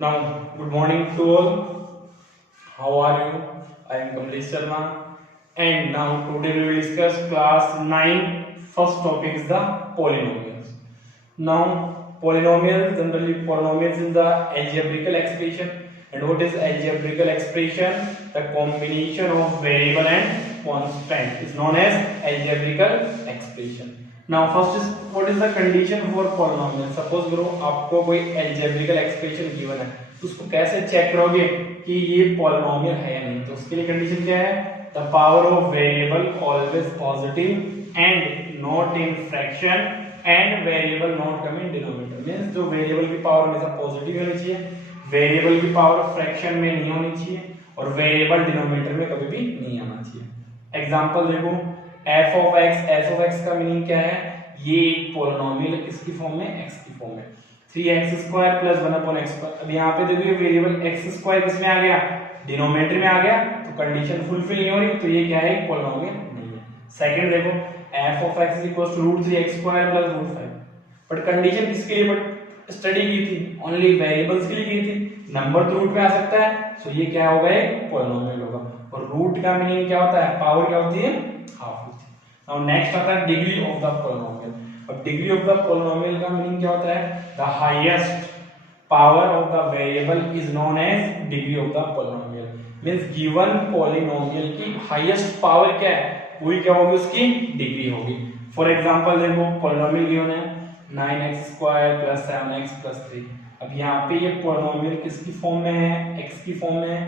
Now, good morning to all. How are you? I am Kamlesh Sharma, and now today we will discuss class 9. First topic is the polynomials. Now, polynomials generally polynomials is the algebraical expression. And what is algebraical expression? The combination of variable and constant is known as algebraical expression. Now first is what is the condition for polynomial? Suppose करो आपको कोई algebraical expression given है तो उसको कैसे check करोगे कि ये polynomial है या नहीं? तो उसके लिए कंडीशन क्या है? The power of variable always positive and not in fraction and variable not come in denominator. Means जो variable की power हमेशा positive होनी चाहिए, variable की power fraction में नहीं होनी चाहिए और variable denominator में कभी भी नहीं आना चाहिए। Example देखो f of x का मीनिंग क्या है? ये एक पोलिनोमियल किसकी फॉर्म में? x की फॉर्म में 3x² + 1/x²। अब यहाँ पे देखो ये वेरिएबल x² किसमें आ गया? डिनोमिनेटर में आ गया, तो कंडीशन फुलफिल नहीं हो रही, तो ये क्या है? एक पोलिनोमियल नहीं है। सेकंड देखो f of x = √3x² + √5। But condition किसके लिए बट स्टडी की थी? ओनली वेरिएबल्स के लिए की थी। नंबर तो रूट में आ सकता है, सो ये क्या होगा? एक पोलिनोमियल होगा। और रूट का मीनिंग क्या होता है? पावर क्या होती है? हाफ होती है। नाउ नेक्स्ट आता है डिग्री ऑफ द पोलिनोमियल। अब डिग्री ऑफ द पोलिनोमियल का मीनिंग क्या होता है? The highest power of the variable is known as degree of the polynomial. Means given polynomial की हाईएस्ट पावर क्या है? वही क्या होगी? उसकी डिग्री होगी। फॉर एग्जांपल देखो पोलिनोमियल गिवन है 9x² + 7x + 3। अब यहाँ पे ये पोलिनोमियल किसकी फॉर्म में है? x की फॉर्म में है।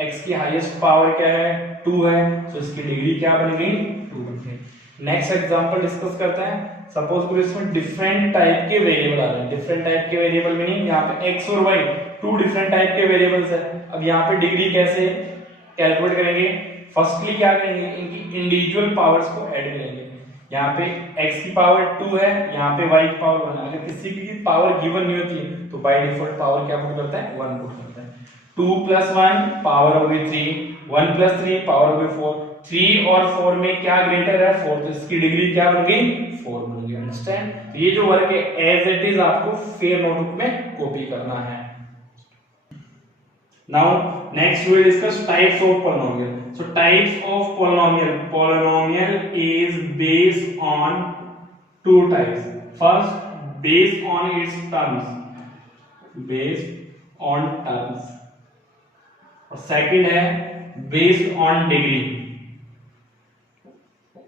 x की हाईएस्ट पावर क्या है? 2 है, तो इसकी डिग्री क्या बन गई? 2 बन गई। नेक्स्ट एग्जांपल डिस्कस करते हैं। सपोज करो इसमें डिफरेंट टाइप के वेरिएबल आ रहे हैं। डिफरेंट टाइप के वेरिएबल मीनिंग यहाँ पे x और y टू डिफरेंट टाइप के वेरिएबल्स है। अब यहाँ पे डिग्री कैसे कैलकुलेट करेंगे? फर्स्टली क्या करेंगे? इनकी इंडिविजुअल पावर्स को ऐड करेंगे। यहाँ पे x की पावर 2 है, यहाँ पे y की पावर 1 है। अगर किसी की पावर गिवन नहीं होती है तो बाय डिफॉल्ट पावर क्या पुट करता है? 1 पुट करता है। 2 + 1 पावर हो गई 3, 1 + 3 पावर हो गई 4। 3 और 4 में क्या ग्रेटर है? 4, तो इसकी डिग्री क्या बन गई? 4 बन गई। अंडरस्टैंड? ये जो वर्क है एज इट इज आपको फेयर नोटबुक में कॉपी करना है। Now next we will discuss types of polynomial. So types of polynomial, polynomial is based on two types. First based on its terms, based on terms, और second है based on degree,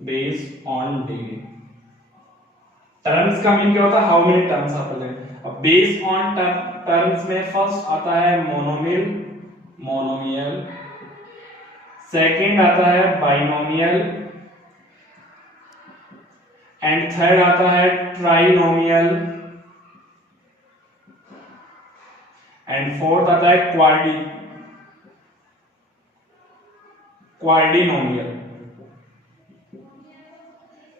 based on degree. Terms का meaning क्या होता है? How many terms आप लेंगे। अब based on terms में फर्स्ट आता है मोनोमियल, मोनोमियल, सेकंड आता है बाइनोमियल, एंड थर्ड आता है ट्राइनोमियल, एंड फोर्थ आता है क्वाड्रिनोमियल।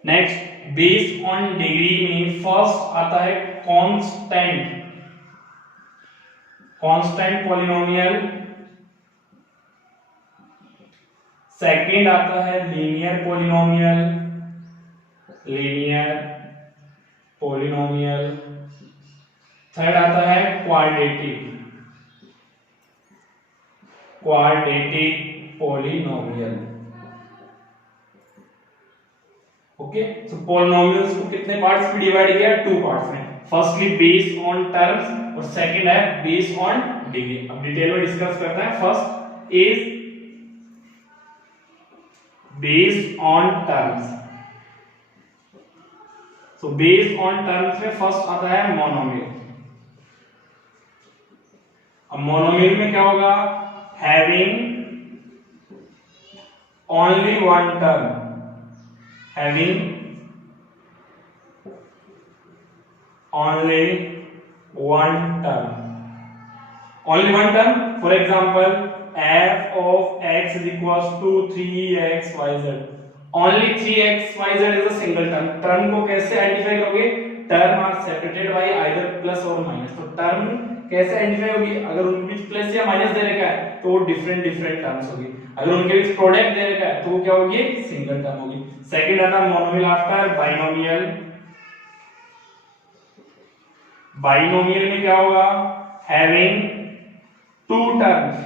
नेक्स्ट बेस्ड ऑन डिग्री में फर्स्ट आता है कांस्टेंट, कांस्टेंट पॉलिनोमियल, सेकंड आता है linear polynomial, linear polynomial, third आता है क्वाड्रेटिक, क्वाड्रेटिक पॉलिनोमियल। ओके, सो पॉलिनोमियल्स को कितने पार्ट्स में डिवाइड किया? 2 पार्ट्स में। फर्स्टली बेस्ड ऑन टर्म्स और सेकंड है बेस्ड ऑन डिग्री। अब डिटेल में डिस्कस करते हैं। First is based on terms. So based on terms में फर्स्ट आता है मोनोमियल। अब मोनोमियल में क्या होगा? Having only one term, having only one term, only one term. For example, f of x is equals to 3xyz. Only 3xyz is a single term. term को कैसे identify करोगे? term are separated by either plus or minus. तो term कैसे identify होगी? अगर उनके बीच plus या minus दे रखा है तो डिफरेंट डिफरेंट टर्म्स होगी। अगर उनके बीच प्रोडक्ट दे रखा है तो वो क्या होगी? सिंगल टर्म होगी। सेकंड आता है मोनोमियल आफ्टर बाइनोमियल। बाइनोमियल में क्या होगा? Having two terms.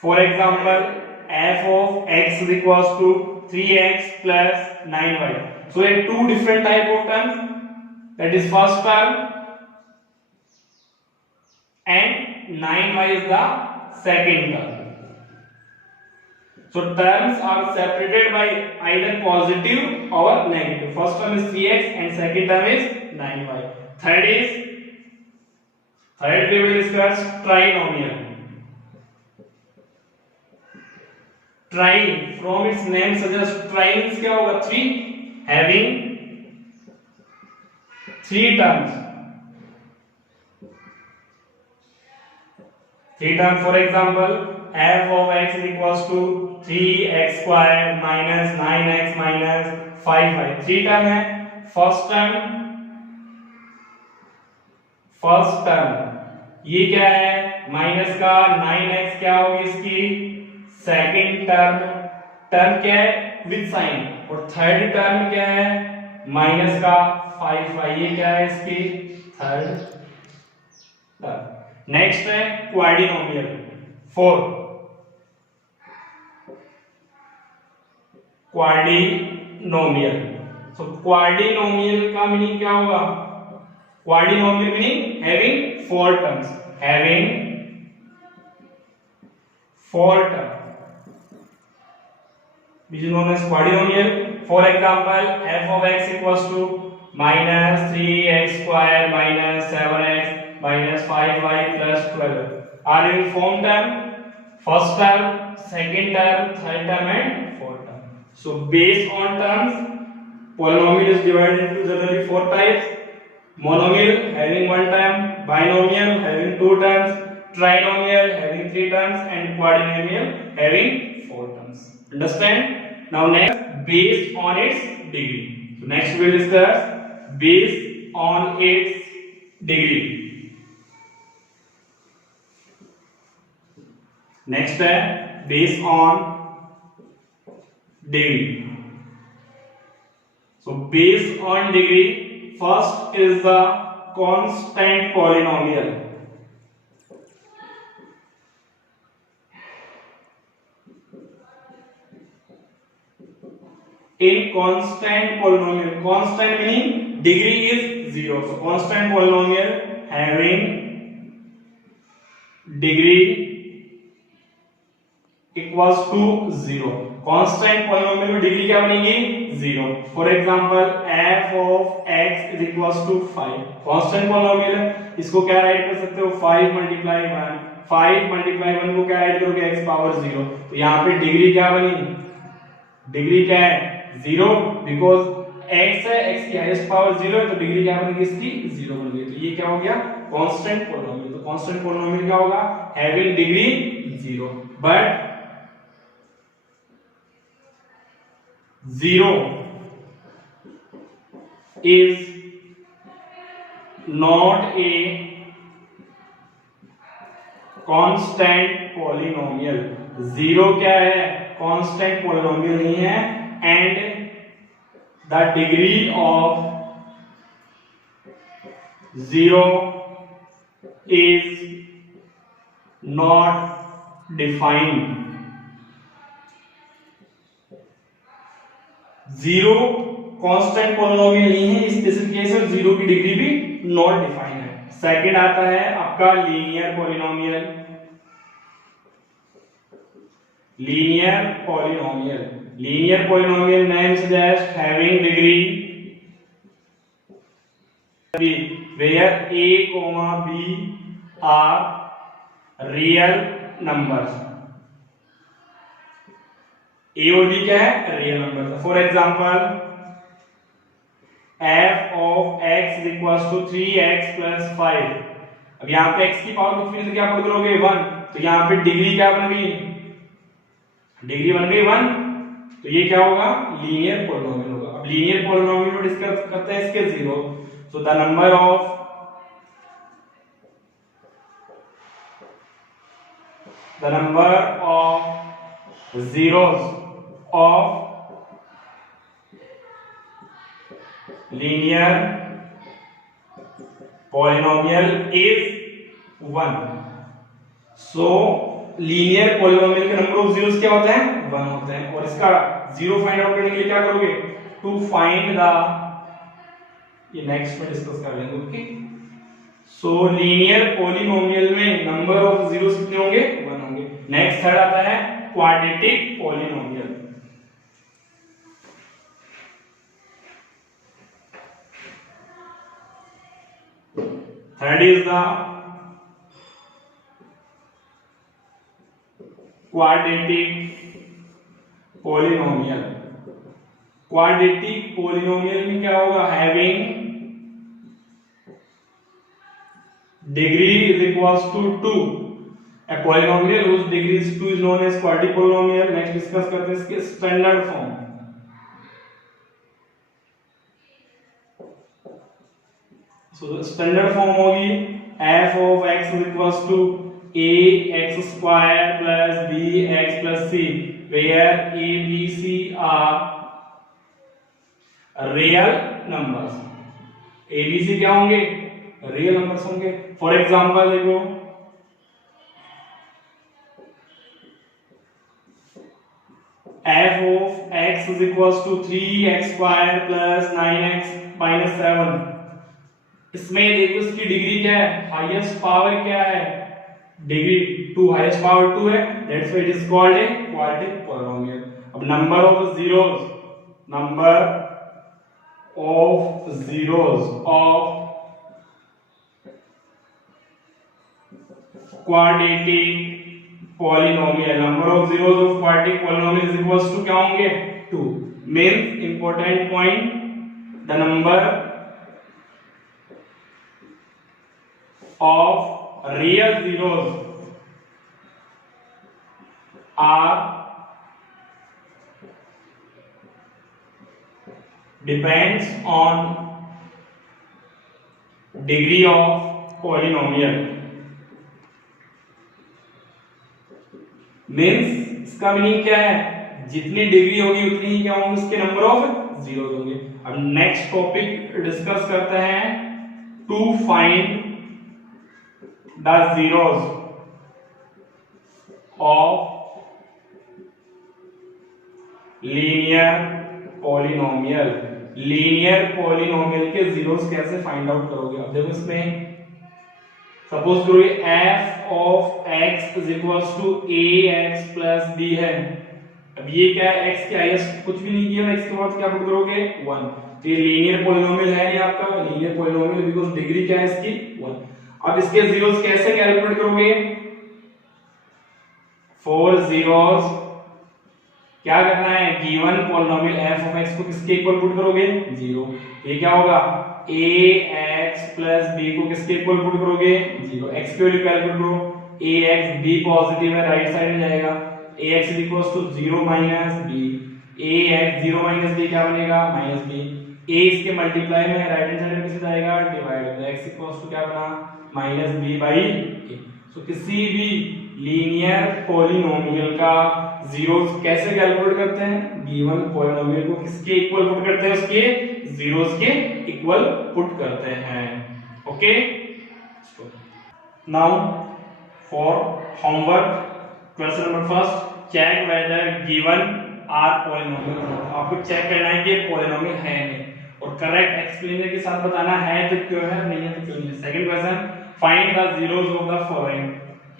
For example, f of x is equals to 3x plus 9y. So ये two different type of terms, that is first term and 9y is the second term. So terms are separated by either positive or negative. First term is 3x and second term is 9y. Third we will discuss trinomial. Tri, from its name suggests tri means क्या होगा? 3, having 3 terms. 3 terms, for example, f of x is equals to 3x square minus 9x minus 5y. 3 term है. First term ये क्या है? Minus का 9x क्या होगी इसकी? सेकेंड टर्म क्या है? With sign. और थर्ड टर्म क्या है? माइनस का 5y. ये क्या है इसकी? Third term. नेक्स्ट है क्वाड्रिनोमियल. 4 क्वाड्रिनोमियल. सो क्वाड्रिनोमियल का मीनिंग क्या होगा? Quadrinomial meaning having 4 terms. Having 4 terms, which is known as quadrinomial. For example, f of x equals to minus 3x square minus 7x minus 5y plus 12 are in form term, first term, second term, third term and fourth term. So based on terms, polynomial is divided into generally 4 types: monomial having 1 term, binomial having 2 terms, trinomial having 3 terms and quadrinomial having 4 terms. Understand? Now next, based on its degree. So next we will discuss based on its degree. Next है based on degree. So based on degree, first is the constant polynomial. In constant polynomial, constant meaning degree is 0. So constant polynomial having degree equals to 0. constant polynomial में degree क्या बनेगी? 0. For example f of x is equals to 5. constant polynomial है, इसको क्या right कर सकते हो? 5 multiply 1. 5 multiply 1 को क्या राइट करोगे? x power 0. तो यहाँ पे डिग्री क्या बनी? डिग्री क्या है? 0, बिकॉज x है, x की हाईएस्ट पावर 0 है, तो डिग्री क्या बनेगी इसकी? 0 बन गई. तो ये क्या हो गया? Constant polynomial. तो कांस्टेंट पोलिनोमियल क्या होगा? Having degree 0. But 0 is not a constant polynomial. 0 क्या है? constant polynomial नहीं है. And the degree of 0 is not defined. 0 constant polynomial नहीं है, इस केस में 0 की डिग्री भी नॉट डिफाइंड है. सेकंड आता है आपका linear polynomial. Linear polynomial name suggest having degree where a, b are real numbers. a और b क्या है? Real number. For example f of x is equals to 3x plus 5. अब यहाँ पे x की पावर कुछ भी नहीं, तो क्या पुट करोगे? 1. तो यहाँ पे डिग्री क्या बन गई? डिग्री बन गई 1. तो ये क्या होगा? लीनियर पोलिनोमियल होगा. अब लीनियर पोलिनोमियल को डिस्कस करते हैं इसके 0. So the number of zeros of linear polynomial is 1. So linear polynomial के नंबर ऑफ जीरोस क्या होते हैं 1 होते हैं। और इसका जीरो फाइंड आउट करने के लिए क्या करोगे टू फाइंड द, ये नेक्स्ट में डिस्कस कर लेंगे। ओके, सो लीनियर पॉलिनोमियल में नंबर ऑफ जीरोस कितने होंगे 1 होंगे। नेक्स्ट थर्ड आता है quadratic polynomial. Third is the quadratic polynomial. Quadratic polynomial में क्या होगा, having degree is equals to 2। A polynomial whose degree is 2 is known as quadratic polynomial. Next discuss करते हैं इसके standard form. So standard form होगी f of x is equals to ax square plus bx plus c, where a b c are real numbers। a b c क्या होंगे real numbers होंगे। For example देखो, f of x is equals to 3x square plus 9x minus 7। इसमें देखो इसकी degree क्या है, highest power क्या है, डिग्री 2, हाईएस्ट पावर 2 है, that's why it is called a quadratic polynomial. अब number of zeros, number of zeros of quadratic polynomial, number of zeros of quadratic polynomial is equals to क्या होंगे 2। means important point, the number of real zeros are depends on degree of polynomial। Means इसका meaning क्या है, जितनी degree होगी उतनी ही क्या होंगे उसके नंबर ऑफ जीरोस होंगे। अब नेक्स्ट टॉपिक डिस्कस करते हैं to find the zeros of linear polynomial. Linear polynomial के जीरोस कैसे फाइंड आउट करोगे। अब देखो इसमें सपोज करो ये f of x is equals to ax plus b है। अब ये क्या है, x के हाईएस्ट कुछ भी नहीं किया ना, x के बाद क्या पुट करोगे 1। तो ये लीनियर पॉलिनोमियल है नहीं आपका, लीनियर पॉलिनोमियल बिकॉज़ डिग्री क्या है इसकी 1। अब इसके जीरोस कैसे कैलकुलेट करोगे, फॉर जीरोस क्या करना है, given polynomial f of x को किसके इक्वल पुट करोगे 0। ये क्या होगा ax plus b को किसके इक्वल पुट करोगे 0। x की वैल्यू कैलकुलेट करो, ax b पॉजिटिव है राइट साइड में जाएगा, ax is equals to 0 minus b, ax 0 minus b क्या बनेगा minus b, a इसके मल्टीप्लाई में राइट हैंड साइड में किसे जाएगा डिवाइड, तो x इक्वल्स टू क्या बना minus b by a। सो किसी भी लीनियर पॉलिनोमियल का जीरोस कैसे कैलकुलेट करते हैं, गिवन पॉलिनोमियल को किसके इक्वल पुट करते हैं, उसके जीरोस के इक्वल पुट करते हैं। Okay, now for homework question number first, check whether given are polynomial. आपको चेक करना है कि पॉलिनोमियल है नहीं, और करेक्ट एक्सप्लेनेशन के साथ बताना है तो क्यों है, नहीं है तो क्यों नहीं है। Second question, find the zeros of the following.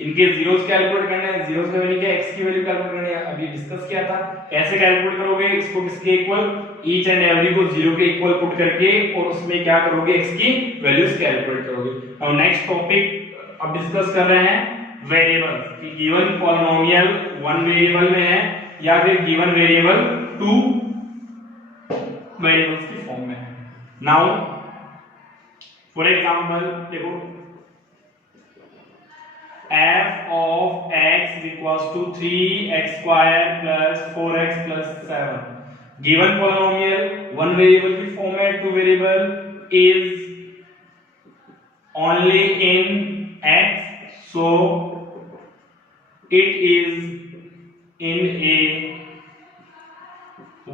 इनके जीरोस कैलकुलेट करने हैं, जीरोस का वैल्यू क्या है, x की वैल्यू कैलकुलेट करनी है, अभी डिस्कस किया था। कैसे कैलकुलेट करोगे, इसको किसके इक्वल, ईच एंड एवरी को 0 के इक्वल पुट करके, और उसमें क्या करोगे x की वैल्यूज कैलकुलेट करोगे। अब नेक्स्ट टॉपिक अब डिस्कस कर रहे हैं वेरिएबल, कि गिवन पॉलिनोमियल 1 वेरिएबल में है या फिर गिवन वेरिएबल 2 वेरिएबल्स की फॉर्म में है। नाउ फॉर एग्जांपल देखो, f of x is equals to 3x square plus 4x plus 7। Given polynomial 1 variable की फॉर्म में, 2 variable is only in x, so it is in a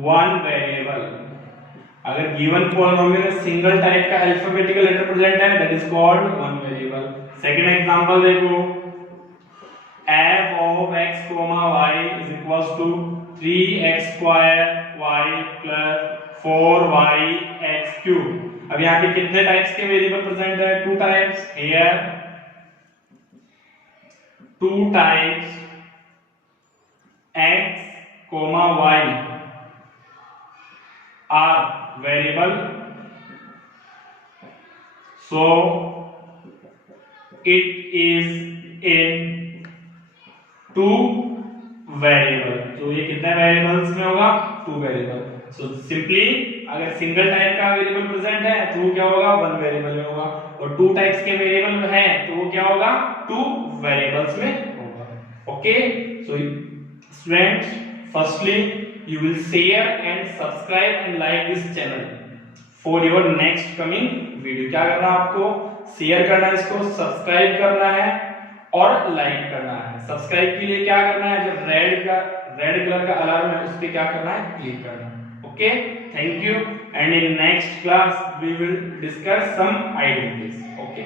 1 variable। अगर given polynomial में single type का alphabetical letter present है that is called one variable. Second example देखो, f of x, y is equals to 3x square y plus 4yx cube। अब यहाँ पे कितने types के वेरिएबल प्रेजेंट है? Two types. Here two types x, y are variable, so it is in two variable. तो ये कितने variables में होगा? Two variable. सो सिंपली अगर सिंगल टाइप का वेरिएबल प्रेजेंट है तो वो क्या होगा? वन वेरिएबल में होगा, और टू टाइप्स के वेरिएबल है तो वो क्या होगा? टू वेरिएबल्स में होगा। Okay, so students, firstly you will share and subscribe and like this channel for your next coming video। क्या करना है आपको? शेयर करना है इसको, सब्सक्राइब करना है और लाइक करना है। सब्सक्राइब के लिए क्या करना है? जो रेड कलर का अलार्म है उस पे क्या करना है? क्लिक करना है। Okay, thank you, and in next class we will discuss some identities. Okay.